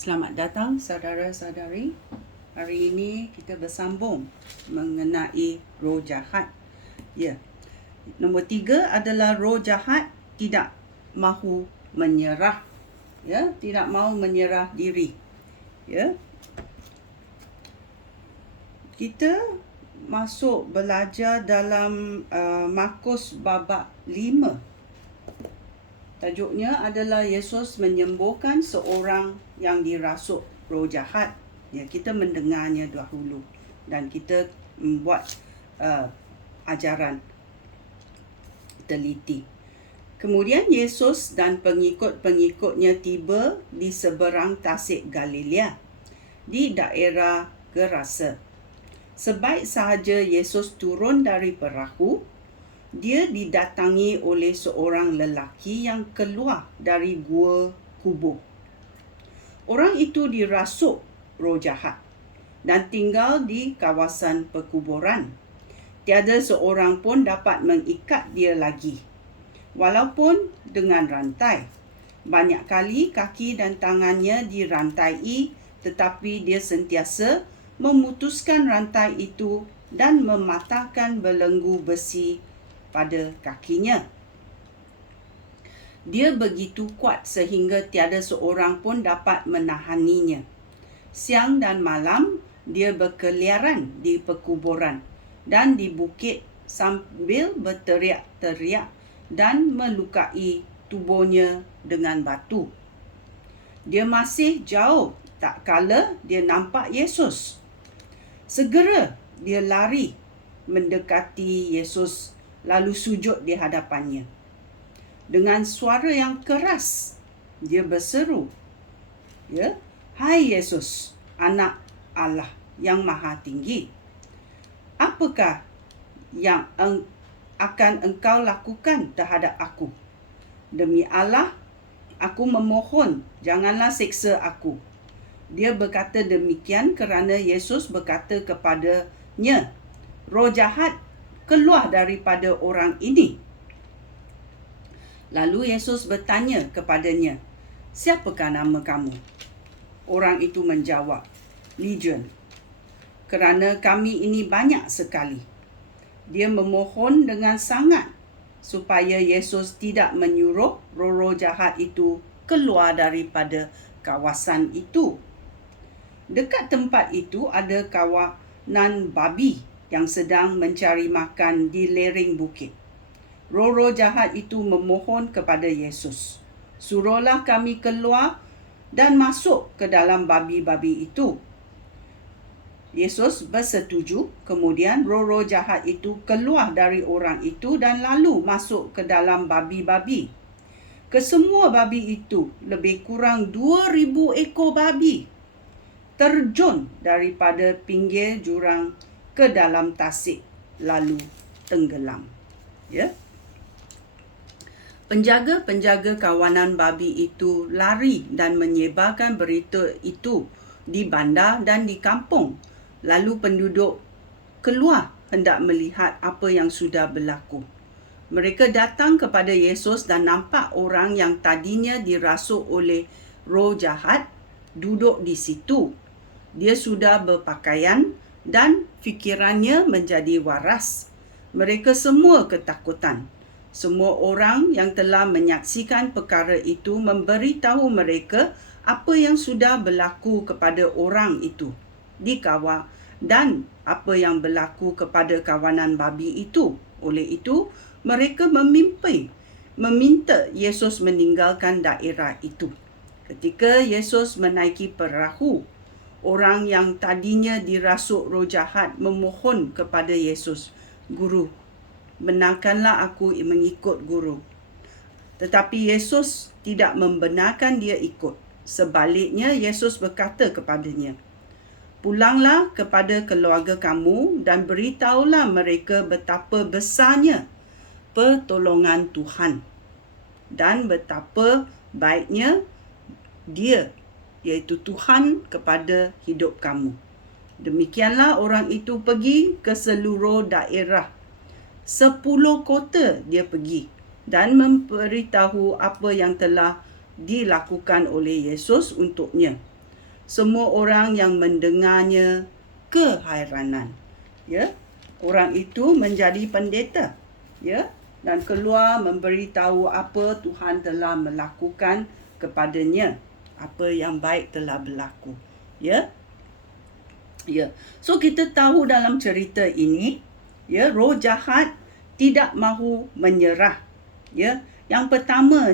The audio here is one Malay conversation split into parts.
Selamat datang saudara-saudari. Hari ini kita bersambung mengenai roh jahat. Ya. Nombor 3 adalah roh jahat tidak mahu menyerah. Ya, tidak mahu menyerah diri. Ya. Kita masuk belajar dalam Markus babak 5. Tajuknya adalah Yesus menyembuhkan seorang yang dirasuk roh jahat. Ya, kita mendengarnya dahulu dan kita membuat ajaran teliti. Kemudian Yesus dan pengikut-pengikutnya tiba di seberang Tasik Galilea di daerah Gerasa. Sebaik sahaja Yesus turun dari perahu, dia didatangi oleh seorang lelaki yang keluar dari gua kubur. Orang itu dirasuk roh jahat dan tinggal di kawasan perkuburan. Tiada seorang pun dapat mengikat dia lagi, walaupun dengan rantai. Banyak kali kaki dan tangannya dirantai, tetapi dia sentiasa memutuskan rantai itu dan mematahkan belenggu besi pada kakinya. Dia begitu kuat sehingga tiada seorang pun dapat menahaninya. Siang dan malam dia berkeliaran di perkuburan dan di bukit sambil berteriak-teriak dan melukai tubuhnya dengan batu. Dia masih jauh tak kala dia nampak Yesus. Segera dia lari mendekati Yesus lalu sujud di hadapannya. Dengan suara yang keras, dia berseru, ya, "Hai Yesus, Anak Allah yang Maha Tinggi, apakah yang akan engkau lakukan terhadap aku? Demi Allah, aku memohon, janganlah siksa aku." Dia berkata demikian kerana Yesus berkata kepadanya, "Roh jahat, keluar daripada orang ini." Lalu Yesus bertanya kepadanya, "Siapakah nama kamu?" Orang itu menjawab, "Legion, kerana kami ini banyak sekali." Dia memohon dengan sangat supaya Yesus tidak menyuruh roh-roh jahat itu keluar daripada kawasan itu. Dekat tempat itu ada kawanan babi yang sedang mencari makan di lereng bukit. Roh-roh jahat itu memohon kepada Yesus, "Suruhlah kami keluar dan masuk ke dalam babi-babi itu." Yesus bersetuju. Kemudian roh-roh jahat itu keluar dari orang itu dan lalu masuk ke dalam babi-babi. Kesemua babi itu, lebih kurang 2,000 ekor babi, terjun daripada pinggir jurang ke dalam tasik lalu tenggelam. Ya. Penjaga-penjaga kawanan babi itu lari dan menyebarkan berita itu di bandar dan di kampung. Lalu penduduk keluar hendak melihat apa yang sudah berlaku. Mereka datang kepada Yesus dan nampak orang yang tadinya dirasuk oleh roh jahat duduk di situ. Dia sudah berpakaian dan fikirannya menjadi waras. Mereka semua ketakutan. Semua orang yang telah menyaksikan perkara itu memberitahu mereka apa yang sudah berlaku kepada orang itu di kawah dan apa yang berlaku kepada kawanan babi itu. Oleh itu, mereka meminta Yesus meninggalkan daerah itu. Ketika Yesus menaiki perahu, orang yang tadinya dirasuk roh jahat memohon kepada Yesus, "Guru, benarkanlah aku mengikut Guru." Tetapi Yesus tidak membenarkan dia ikut. Sebaliknya, Yesus berkata kepadanya, "Pulanglah kepada keluarga kamu dan beritahulah mereka betapa besarnya pertolongan Tuhan dan betapa baiknya Dia, iaitu Tuhan, kepada hidup kamu." Demikianlah orang itu pergi ke seluruh daerah. 10 kota dia pergi dan memberitahu apa yang telah dilakukan oleh Yesus untuknya. semua orang yang mendengarnya keheranan. Ya, orang itu menjadi pendeta, ya, dan keluar memberitahu apa Tuhan telah melakukan kepadanya, apa yang baik telah berlaku. Ya. Ya. So kita tahu dalam cerita ini, ya, roh jahat tidak mahu menyerah. Ya. Yang pertama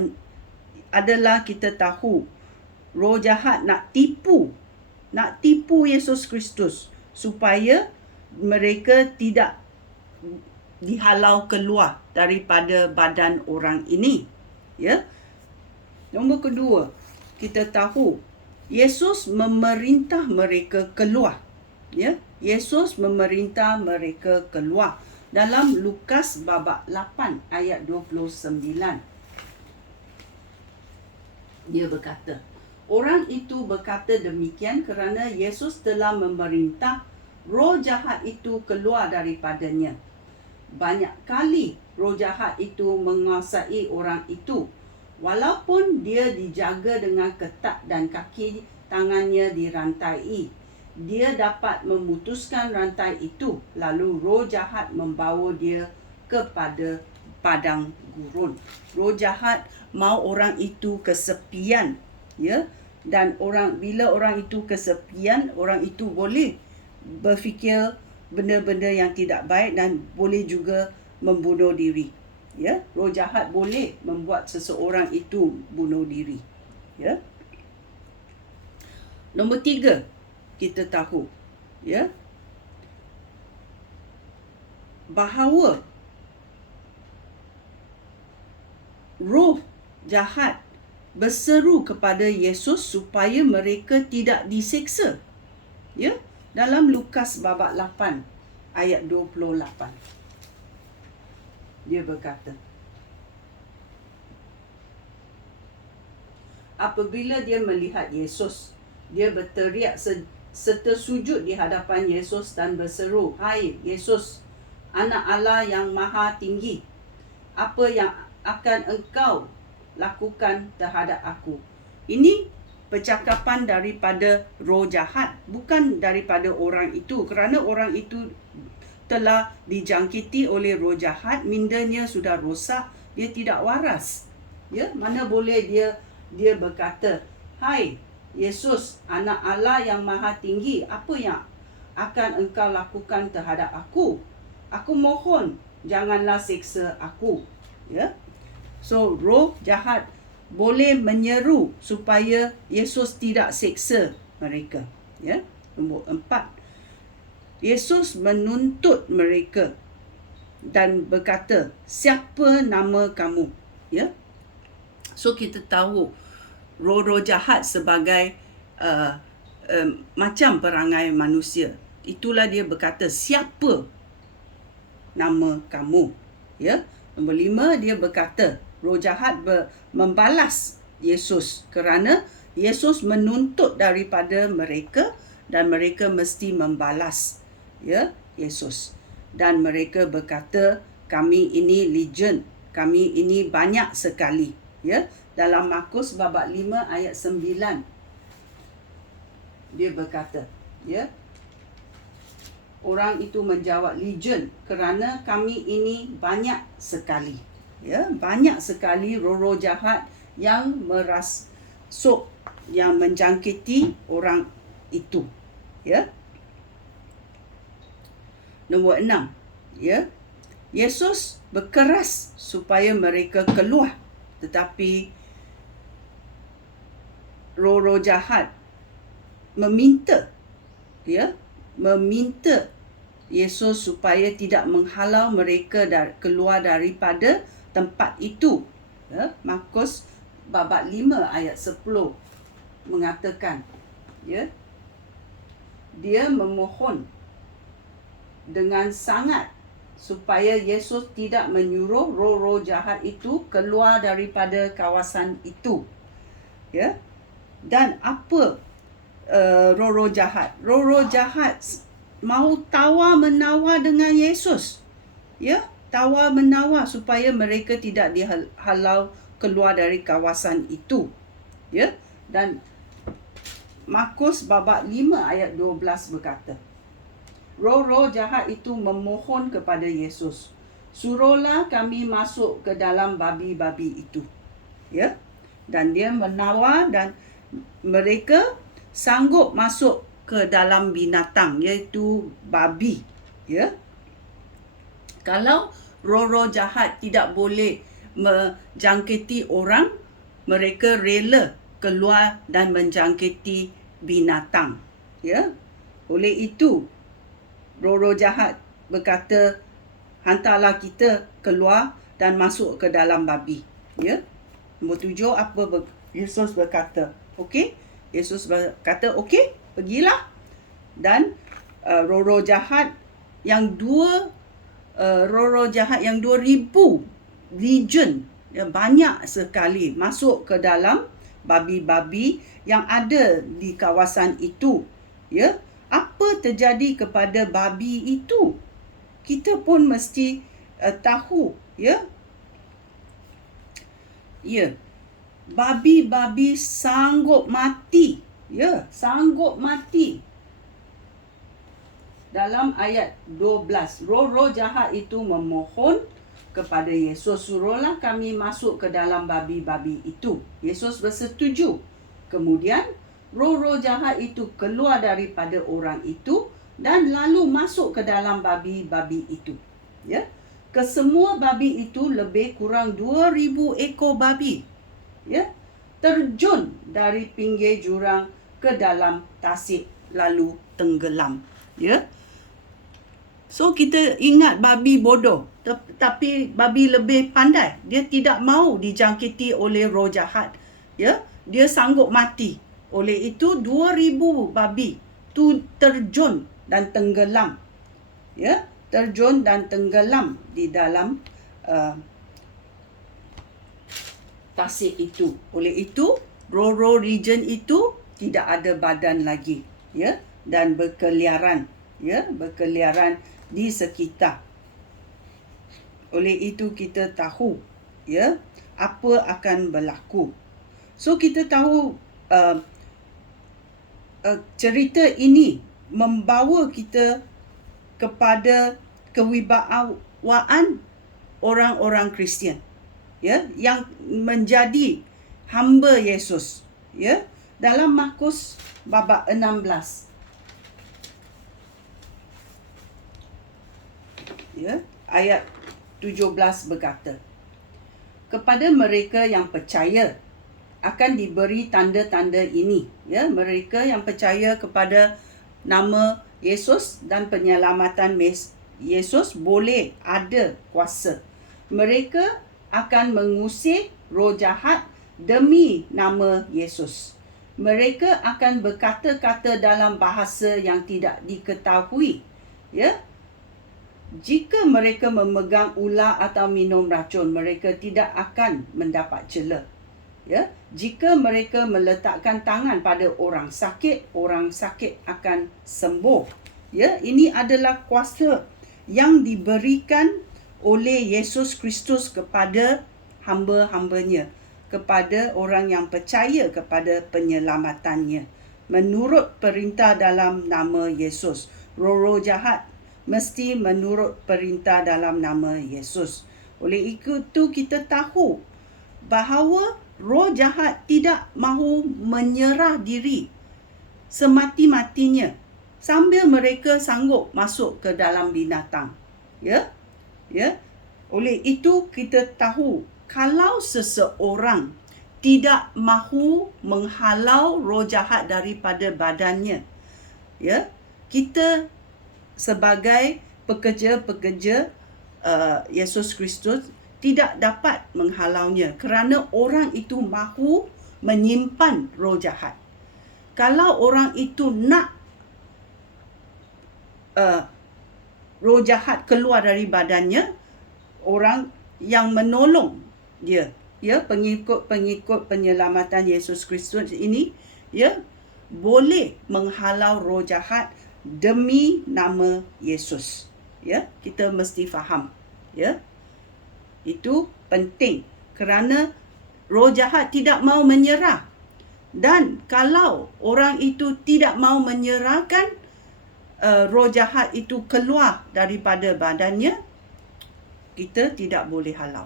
adalah kita tahu roh jahat nak tipu Yesus Kristus supaya mereka tidak dihalau keluar daripada badan orang ini. Ya. Nombor kedua, kita tahu Yesus memerintah mereka keluar. Ya, Yesus memerintah mereka keluar dalam Lukas babak 8 ayat 29. Dia berkata, orang itu berkata demikian kerana Yesus telah memerintah roh jahat itu keluar daripadanya. Banyak kali roh jahat itu menguasai orang itu, walaupun dia dijaga dengan ketat dan kaki tangannya dirantai. Dia dapat memutuskan rantai itu, lalu roh jahat membawa dia kepada padang gurun. Roh jahat mau orang itu kesepian, ya, dan bila orang itu kesepian, orang itu boleh berfikir benda-benda yang tidak baik dan boleh juga membunuh diri. Ya, roh jahat boleh membuat seseorang itu bunuh diri. Ya. Nombor 3, kita tahu, ya, bahawa roh jahat berseru kepada Yesus supaya mereka tidak diseksa. Ya, dalam Lukas babak 8 ayat 28. Dia berkata, apabila dia melihat Yesus, dia berteriak serta sujud di hadapan Yesus dan berseru, "Hai Yesus, Anak Allah yang Maha Tinggi, apa yang akan engkau lakukan terhadap aku?" Ini percakapan daripada roh jahat, bukan daripada orang itu, kerana orang itu telah dijangkiti oleh roh jahat, mindanya sudah rosak, dia tidak waras. Ya, mana boleh dia berkata, "Hai Yesus, Anak Allah yang Maha Tinggi, apa yang akan engkau lakukan terhadap aku? Aku mohon, janganlah seksa aku." Ya. So, roh jahat boleh menyeru supaya Yesus tidak seksa mereka. Ya. Nombor 4, Yesus menuntut mereka dan berkata, "Siapa nama kamu?" Ya. So kita tahu roh-roh jahat sebagai macam perangai manusia. Itulah dia berkata, "Siapa nama kamu?" Ya. Nombor 5, dia berkata, roh jahat membalas Yesus kerana Yesus menuntut daripada mereka dan mereka mesti membalas, ya, Yesus. Dan mereka berkata, "Kami ini legion, kami ini banyak sekali." Ya, dalam Markus babak 5 ayat 9. Dia berkata, ya, orang itu menjawab, "Legion, kerana kami ini banyak sekali." Ya, banyak sekali roh-roh jahat yang merasuk, yang menjangkiti orang itu. Ya. Nombor 6, ya, Yesus berkeras supaya mereka keluar, tetapi roh-roh jahat meminta Yesus supaya tidak menghalau mereka keluar daripada tempat itu. Ya, Markus babak 5 ayat 10 mengatakan, ya, dia memohon dengan sangat supaya Yesus tidak menyuruh roh-roh jahat itu keluar daripada kawasan itu. Ya. Dan apa roh-roh jahat? Roh-roh jahat mau tawar-menawar dengan Yesus. Ya, tawar-menawar supaya mereka tidak dihalau keluar dari kawasan itu. Ya. Dan Markus babak 5 ayat 12 berkata, roh-roh jahat itu memohon kepada Yesus, suruhlah kami masuk ke dalam babi-babi itu. Ya. Dan dia menawar dan mereka sanggup masuk ke dalam binatang, iaitu babi. Ya. Kalau roh-roh jahat tidak boleh menjangkiti orang, mereka rela keluar dan menjangkiti binatang. Ya. Oleh itu, roh-roh jahat berkata, hantarlah kita keluar dan masuk ke dalam babi. Ya. Nombor 7, Yesus berkata, okey. Yesus berkata, okey, pergilah. Dan roh-roh jahat yang 2,000 legion, ya, banyak sekali masuk ke dalam babi-babi yang ada di kawasan itu. Ya, apa terjadi kepada babi itu? Kita pun mesti tahu, ya. Ya. Babi-babi sanggup mati. Ya, sanggup mati. Dalam ayat 12, roh-roh jahat itu memohon kepada Yesus, suruhlah kami masuk ke dalam babi-babi itu. Yesus bersetuju. Kemudian roh-roh jahat itu keluar daripada orang itu dan lalu masuk ke dalam babi-babi itu. Ya. Kesemua babi itu lebih kurang 2,000 ekor babi. Ya. Terjun dari pinggir jurang ke dalam tasik lalu tenggelam. Ya. So kita ingat babi bodoh, tapi babi lebih pandai. Dia tidak mahu dijangkiti oleh roh jahat. Ya, dia sanggup mati. Oleh itu 2,000 babi tu terjun dan tenggelam. Ya, terjun dan tenggelam di dalam tasik itu. Oleh itu roh-roh region itu tidak ada badan lagi, ya, dan berkeliaran, ya, berkeliaran di sekitar. Oleh itu kita tahu, ya, apa akan berlaku. So kita tahu cerita ini membawa kita kepada kewibawaan orang-orang Kristian, ya, yang menjadi hamba Yesus, ya. Dalam Markus babak 16, ya, ayat 17 berkata, kepada mereka yang percaya akan diberi tanda-tanda ini. Ya, mereka yang percaya kepada nama Yesus dan penyelamatan Yesus boleh ada kuasa. Mereka akan mengusir roh jahat demi nama Yesus. Mereka akan berkata-kata dalam bahasa yang tidak diketahui. Ya. Jika mereka memegang ular atau minum racun, mereka tidak akan mendapat cela. Ya, jika mereka meletakkan tangan pada orang sakit akan sembuh. Ya, ini adalah kuasa yang diberikan oleh Yesus Kristus kepada hamba-hambanya, kepada orang yang percaya kepada penyelamatannya. Menurut perintah dalam nama Yesus, roh-roh jahat mesti menurut perintah dalam nama Yesus. Oleh itu kita tahu bahawa roh jahat tidak mahu menyerah diri semati-matinya sambil mereka sanggup masuk ke dalam binatang. Ya. Ya. Oleh itu kita tahu kalau seseorang tidak mahu menghalau roh jahat daripada badannya, ya, kita sebagai pekerja-pekerja Yesus Kristus tidak dapat menghalaunya kerana orang itu mahu menyimpan roh jahat. Kalau orang itu nak roh jahat keluar dari badannya, orang yang menolong dia, ya, pengikut penyelamatan Yesus Kristus ini, ya, boleh menghalau roh jahat demi nama Yesus. Ya, kita mesti faham, ya. Itu penting kerana roh jahat tidak mau menyerah. Dan kalau orang itu tidak mau menyerahkan roh jahat itu keluar daripada badannya, kita tidak boleh halau.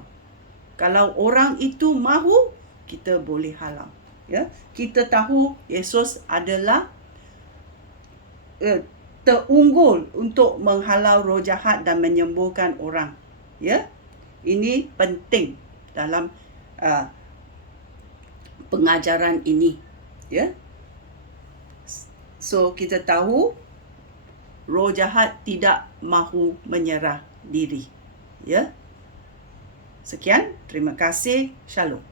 Kalau orang itu mahu, kita boleh halau. Ya, kita tahu Yesus adalah terunggul untuk menghalau roh jahat dan menyembuhkan orang. Ya, ini penting dalam pengajaran ini. Ya, so kita tahu roh jahat tidak mahu menyerah diri. Ya, sekian, terima kasih, shalom.